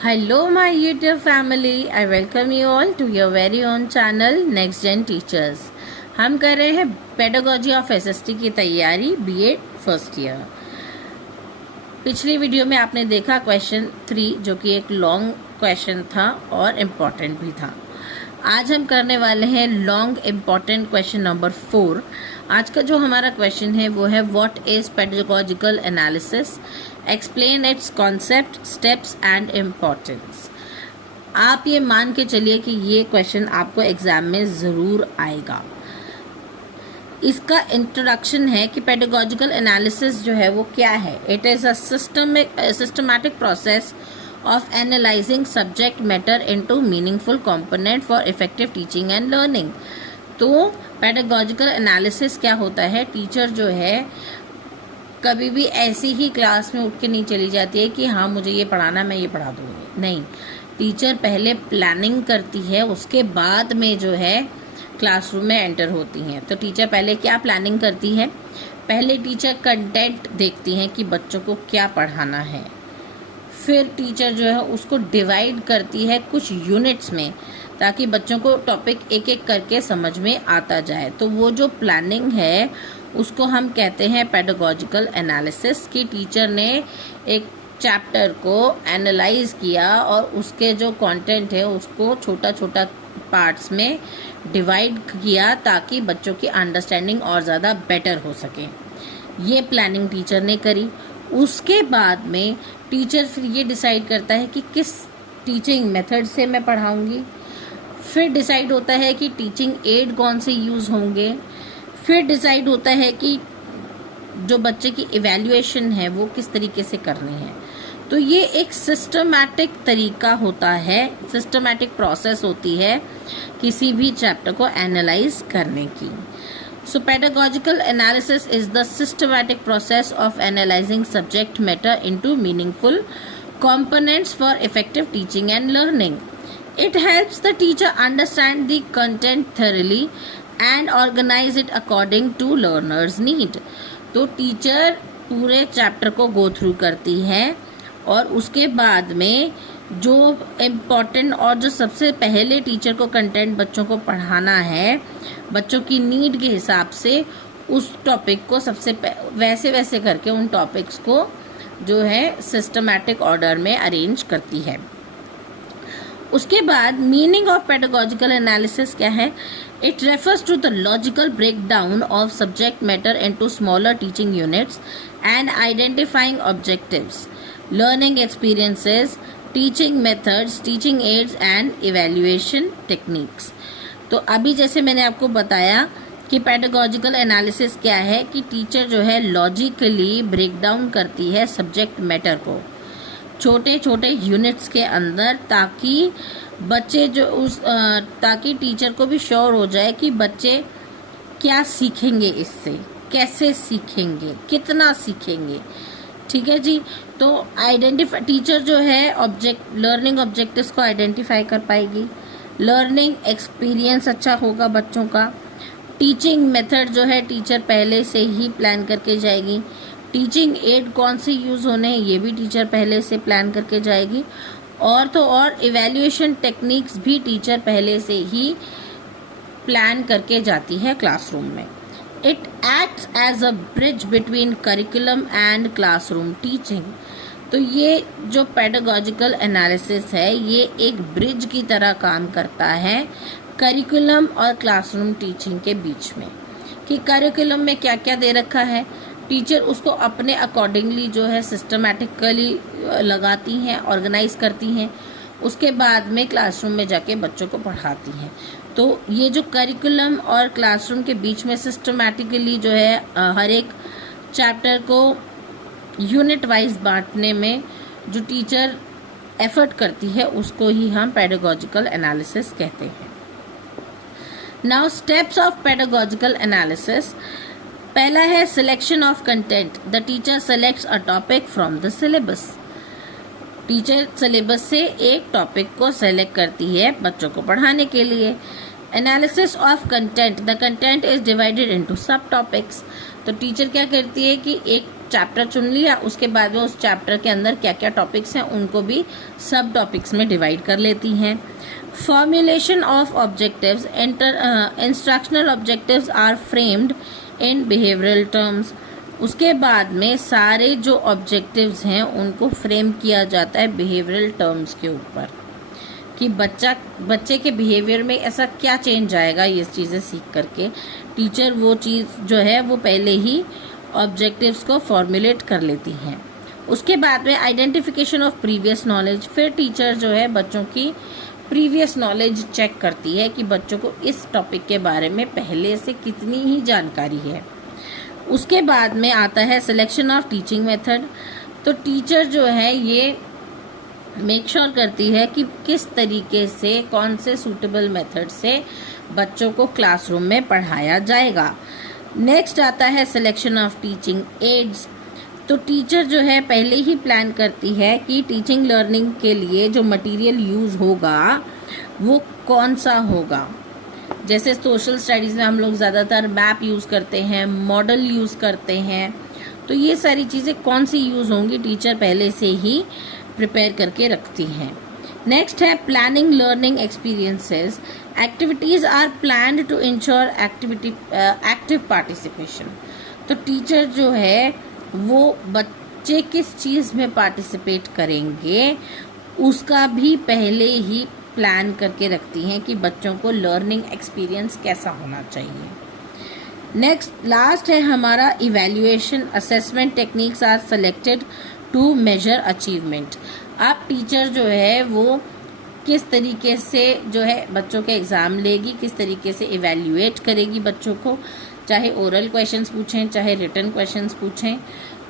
Hello, my YouTube family. I welcome you all to your very own channel Next Gen Teachers. हम कर रहे हैं pedagogy of SST की तैयारी BEd first year. पिछली video में आपने देखा क्वेश्चन 3 जो कि एक लॉन्ग क्वेश्चन था और इम्पोर्टेंट भी था। आज हम करने वाले हैं लॉन्ग इम्पोर्टेंट क्वेश्चन नंबर 4। आज का जो हमारा क्वेश्चन है वो है what is pedagogical analysis, explain it's concept, steps and importance. आप ये मान के चलिए कि ये क्वेश्चन आपको एग्जाम में ज़रूर आएगा। इसका इंट्रोडक्शन है कि पेडागोजिकल एनालिसिस जो है वो क्या है। It is a systematic process of analyzing subject matter into meaningful component for effective teaching and learning। तो pedagogical analysis क्या होता है, टीचर जो है कभी भी ऐसी ही क्लास में उठ के नहीं चली जाती है कि हाँ मुझे ये पढ़ाना मैं ये पढ़ा दूँगी। नहीं, टीचर पहले प्लानिंग करती है, उसके बाद में जो है क्लासरूम में एंटर होती हैं। तो टीचर पहले क्या प्लानिंग करती है, पहले टीचर कंटेंट देखती हैं कि बच्चों को क्या पढ़ाना है। फिर टीचर जो है उसको डिवाइड करती है कुछ यूनिट्स में ताकि बच्चों को टॉपिक एक एक करके समझ में आता जाए। तो वो जो प्लानिंग है उसको हम कहते हैं पेडागोजिकल एनालिसिस। कि टीचर ने एक चैप्टर को एनालाइज किया और उसके जो कंटेंट है उसको छोटा छोटा पार्ट्स में डिवाइड किया ताकि बच्चों की अंडरस्टैंडिंग और ज़्यादा बेटर हो सके। ये प्लानिंग टीचर ने करी। उसके बाद में टीचर फिर ये डिसाइड करता है कि किस टीचिंग मेथड से मैं पढ़ाऊंगी। फिर डिसाइड होता है कि टीचिंग एड कौन से यूज़ होंगे। फिर डिसाइड होता है कि जो बच्चे की इवैल्यूएशन है वो किस तरीके से करनी है। तो ये एक सिस्टमैटिक तरीका होता है, सिस्टमैटिक प्रोसेस होती है किसी भी चैप्टर को एनालाइज करने की। So pedagogical analysis is the systematic process of analyzing subject matter into meaningful components for effective teaching and learning. It helps the teacher understand the content thoroughly and organize it according to learners' need. तो teacher पूरे chapter को go through करती है और उसके बाद में जो इम्पोर्टेंट और जो सबसे पहले टीचर को कंटेंट बच्चों को पढ़ाना है बच्चों की नीड के हिसाब से उस टॉपिक को सबसे वैसे वैसे करके उन टॉपिक्स को जो है सिस्टमैटिक ऑर्डर में अरेंज करती है। उसके बाद मीनिंग ऑफ पेडागोजिकल एनालिसिस क्या है, it refers to the logical breakdown of subject matter into smaller teaching units and identifying objectives, learning experiences, teaching methods, teaching aids and evaluation techniques. तो अभी जैसे मैंने आपको बताया कि पेडागोजिकल एनालिसिस क्या है कि टीचर जो है लॉजिकली ब्रेक डाउन करती है सब्जेक्ट मैटर को छोटे छोटे यूनिट्स के अंदर ताकि बच्चे जो ताकि टीचर को भी श्योर हो जाए कि बच्चे क्या सीखेंगे, इससे कैसे सीखेंगे, कितना सीखेंगे। ठीक है जी। तो टीचर जो है लर्निंग ऑब्जेक्टिव्स को आइडेंटिफाई कर पाएगी, लर्निंग एक्सपीरियंस अच्छा होगा बच्चों का, टीचिंग मेथड जो है टीचर पहले से ही प्लान करके जाएगी, टीचिंग एड कौन से यूज़ होने हैं ये भी टीचर पहले से प्लान करके जाएगी, और तो और इवैल्यूएशन टेक्निक्स भी टीचर पहले से ही प्लान करके जाती है क्लासरूम में। It acts as a bridge between curriculum and classroom teaching। तो ये जो पेडागोजिकल एनालिसिस है ये एक ब्रिज की तरह काम करता है करिकुलम और क्लासरूम टीचिंग के बीच में। कि करिकुलम में क्या क्या दे रखा है, टीचर उसको अपने अकॉर्डिंगली जो है सिस्टमैटिकली लगाती हैं, ऑर्गेनाइज करती हैं, उसके बाद में क्लासरूम में जाके बच्चों को पढ़ाती हैं। तो ये जो करिकुलम और क्लासरूम के बीच में सिस्टमैटिकली जो है हर एक चैप्टर को यूनिट वाइज बांटने में जो टीचर एफर्ट करती है उसको ही हम पेडागोजिकल एनालिसिस कहते हैं। Now steps of pedagogical analysis. पहला है selection of content. The teacher selects a topic from the syllabus. Teacher syllabus से एक टॉपिक को सेलेक्ट करती है बच्चों को पढ़ाने के लिए। Analysis of content. The content is divided into सब टॉपिक्स। तो टीचर क्या करती है कि एक चैप्टर चुन लिया, उसके बाद में उस चैप्टर के अंदर क्या क्या टॉपिक्स हैं उनको भी सब टॉपिक्स में डिवाइड कर लेती हैं। Formulation of objectives, instructional objectives are framed in behavioural terms. उसके बाद में सारे जो ऑब्जेक्टिव्स हैं उनको फ्रेम किया जाता है बिहेवियरल टर्म्स के ऊपर, कि बच्चे के बिहेवियर में ऐसा क्या चेंज आएगा ये चीज़ें सीख करके। टीचर वो चीज़ जो है वो पहले ही ऑब्जेक्टिव्स को फॉर्मुलेट कर लेती हैं। उसके बाद में आइडेंटिफिकेशन ऑफ प्रीवियस नॉलेज, फिर टीचर जो है बच्चों की प्रीवियस नॉलेज चेक करती है कि बच्चों को इस टॉपिक के बारे में पहले से कितनी ही जानकारी है। उसके बाद में आता है सिलेक्शन ऑफ टीचिंग मेथड। तो टीचर जो है ये मेक श्योर करती है कि किस तरीके से, कौन से सूटेबल मेथड से बच्चों को क्लासरूम में पढ़ाया जाएगा। नेक्स्ट आता है सिलेक्शन ऑफ टीचिंग एड्स। तो टीचर जो है पहले ही प्लान करती है कि टीचिंग लर्निंग के लिए जो मटेरियल यूज़ होगा वो कौन सा होगा। जैसे सोशल स्टडीज़ में हम लोग ज़्यादातर मैप यूज़ करते हैं, मॉडल यूज़ करते हैं, तो ये सारी चीज़ें कौन सी यूज़ होंगी टीचर पहले से ही प्रिपेयर करके रखती हैं। नेक्स्ट है planning learning experiences. Activities are planned to ensure active participation. तो टीचर जो है वो बच्चे किस चीज़ में पार्टिसिपेट करेंगे उसका भी पहले ही प्लान करके रखती हैं कि बच्चों को लर्निंग एक्सपीरियंस कैसा होना चाहिए। नेक्स्ट लास्ट है हमारा evaluation. Assessment techniques are selected to measure achievement. अब टीचर जो है वो किस तरीके से जो है बच्चों के एग्ज़ाम लेगी, किस तरीके से इवैल्यूएट करेगी बच्चों को, चाहे ओरल क्वेश्चंस पूछें चाहे रिटन क्वेश्चंस पूछें।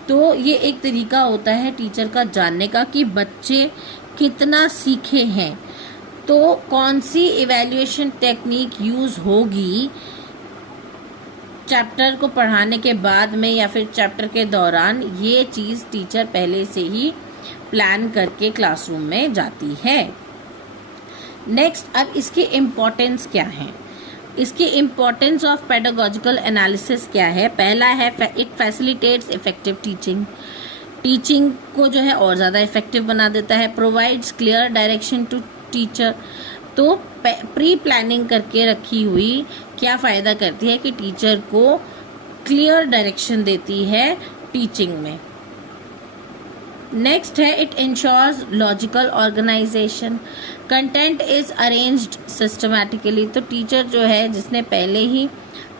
तो ये एक तरीका होता है टीचर का जानने का कि बच्चे कितना सीखे हैं। तो कौन सी इवैल्यूएशन टेक्निक यूज़ होगी चैप्टर को पढ़ाने के बाद में या फिर चैप्टर के दौरान, ये चीज़ टीचर पहले से ही प्लान करके क्लासरूम में जाती है। नेक्स्ट, अब इसकी इम्पोर्टेंस क्या है, इसकी इम्पोर्टेंस ऑफ पेडागोजिकल एनालिसिस क्या है। पहला है it facilitates effective teaching. Teaching को जो है और ज़्यादा इफेक्टिव बना देता है। Provides clear direction to teacher. तो प्री प्लानिंग करके रखी हुई क्या फ़ायदा करती है कि टीचर को क्लियर डायरेक्शन देती है टीचिंग में। नेक्स्ट है it ensures logical organisation. Content is arranged systematically. तो टीचर जो है जिसने पहले ही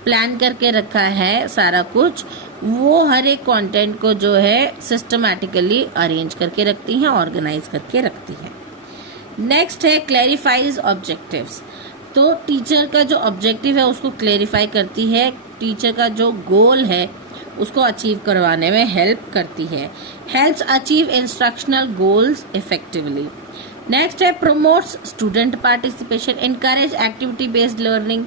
प्लान करके रखा है सारा कुछ, वो हर एक कंटेंट को जो है सिस्टमैटिकली अरेंज करके रखती हैं, ऑर्गेनाइज करके रखती है। नेक्स्ट है क्लैरिफाइज ऑब्जेक्टिव्स। तो टीचर का जो ऑब्जेक्टिव है उसको क्लैरिफाई करती है, टीचर का जो गोल है उसको अचीव करवाने में हेल्प करती है। Helps achieve instructional goals effectively. Next है promotes student participation, encourage activity based learning.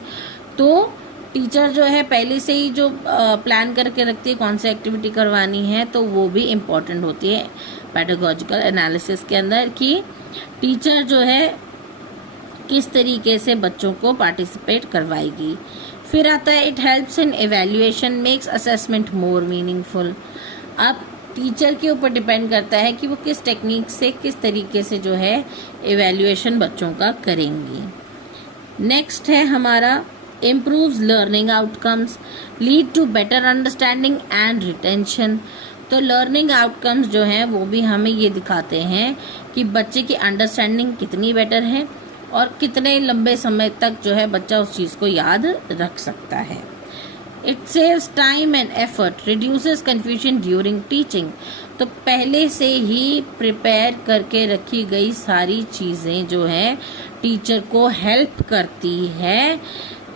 तो टीचर जो है पहले से ही जो प्लान करके रखती है कौन सी एक्टिविटी करवानी है, तो वो भी इम्पॉर्टेंट होती है पेडागोजिकल एनालिसिस के अंदर, कि टीचर जो है किस तरीके से बच्चों को पार्टिसिपेट करवाएगी। फिर आता है it helps in evaluation, makes assessment more meaningful. अब टीचर के ऊपर डिपेंड करता है कि वो किस टेक्निक से, किस तरीके से जो है एवेल्यूएशन बच्चों का करेंगी। नेक्स्ट है हमारा improves learning outcomes, lead to better understanding and retention. तो लर्निंग आउटकम्स जो हैं वो भी हमें ये दिखाते हैं कि बच्चे की अंडरस्टैंडिंग कितनी बेटर है और कितने लंबे समय तक जो है बच्चा उस चीज़ को याद रख सकता है। It saves time and effort, reduces confusion during teaching. तो पहले से ही प्रिपेयर करके रखी गई सारी चीज़ें जो हैं टीचर को हेल्प करती है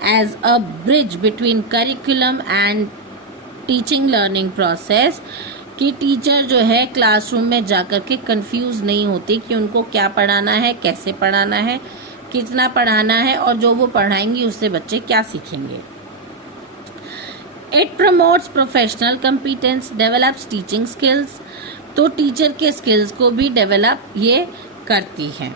as a bridge between curriculum and teaching learning process, कि टीचर जो है क्लासरूम में जाकर के कंफ्यूज नहीं होती कि उनको क्या पढ़ाना है, कैसे पढ़ाना है, कितना पढ़ाना है और जो वो पढ़ाएंगी उससे बच्चे क्या सीखेंगे। It promotes professional competence, develops teaching skills. तो टीचर के स्किल्स को भी डेवलप ये करती है।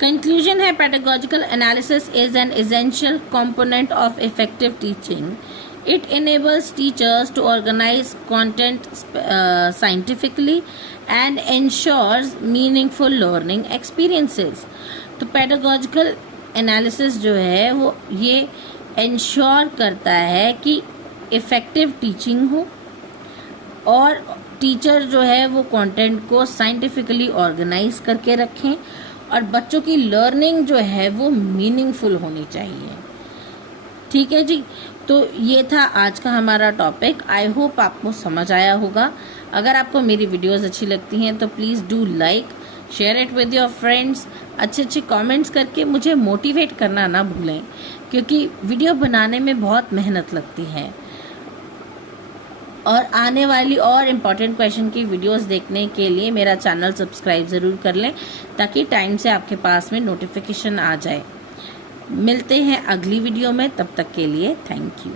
कंक्लूजन है pedagogical analysis is an essential component of effective teaching. It enables teachers to organize content scientifically and ensures meaningful learning experiences. तो pedagogical analysis जो है वो ये ensure करता है कि effective teaching हो और टीचर जो है वो कंटेंट को साइंटिफिकली ऑर्गेनाइज करके रखें और बच्चों की लर्निंग जो है वो मीनिंगफुल होनी चाहिए। ठीक है जी, तो ये था आज का हमारा टॉपिक। आई होप आपको समझ आया होगा। अगर आपको मेरी वीडियोस अच्छी लगती हैं तो please do like, share it with your friends. अच्छे कमेंट्स करके मुझे मोटिवेट करना ना भूलें, क्योंकि वीडियो बनाने में बहुत मेहनत लगती है। और आने वाली और इम्पॉर्टेंट क्वेश्चन की वीडियोस देखने के लिए मेरा चैनल सब्सक्राइब ज़रूर कर लें, ताकि टाइम से आपके पास में नोटिफिकेशन आ जाए। मिलते हैं अगली वीडियो में, तब तक के लिए थैंक यू।